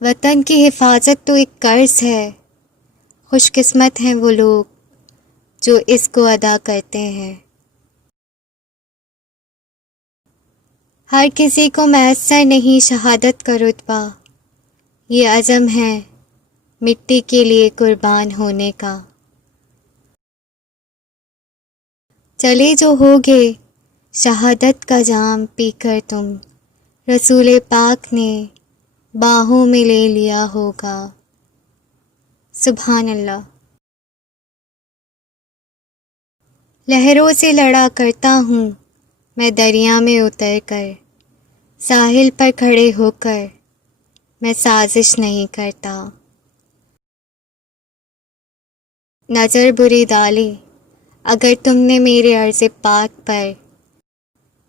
وطن کی حفاظت تو ایک قرض ہے، خوش قسمت ہیں وہ لوگ جو اس کو ادا کرتے ہیں۔ ہر کسی کو میسر نہیں شہادت کا رتبہ، یہ عزم ہے مٹی کے لیے قربان ہونے کا۔ چلے جو ہوگے شہادت کا جام پی کر تم، رسول پاک نے باہوں میں لے لیا ہوگا۔ سبحان اللہ۔ لہروں سے لڑا کرتا ہوں میں دریا میں اتر کر، ساحل پر کھڑے ہو کر میں سازش نہیں کرتا۔ نظر بری ڈالی اگر تم نے میرے عرض پاک پر،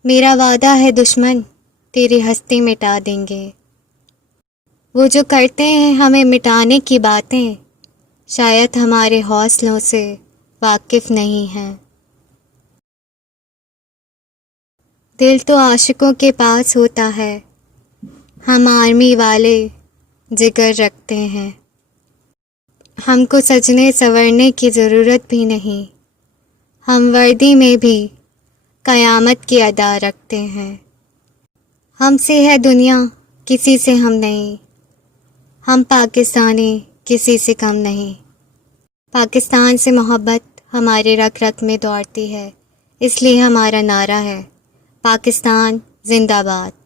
میرا وعدہ ہے دشمن تیری ہستی مٹا دیں گے۔ وہ جو کرتے ہیں ہمیں مٹانے کی باتیں، شاید ہمارے حوصلوں سے واقف نہیں ہیں۔ دل تو عاشقوں کے پاس ہوتا ہے، ہم آرمی والے جگر رکھتے ہیں۔ ہم کو سجنے سنورنے کی ضرورت بھی نہیں، ہم وردی میں بھی قیامت کی ادا رکھتے ہیں۔ ہم سے ہے دنیا کسی سے ہم نہیں، ہم پاکستانی کسی سے کم نہیں۔ پاکستان سے محبت ہمارے رگ رگ میں دوڑتی ہے، اس لیے ہمارا نعرہ ہے پاکستان زندہ باد۔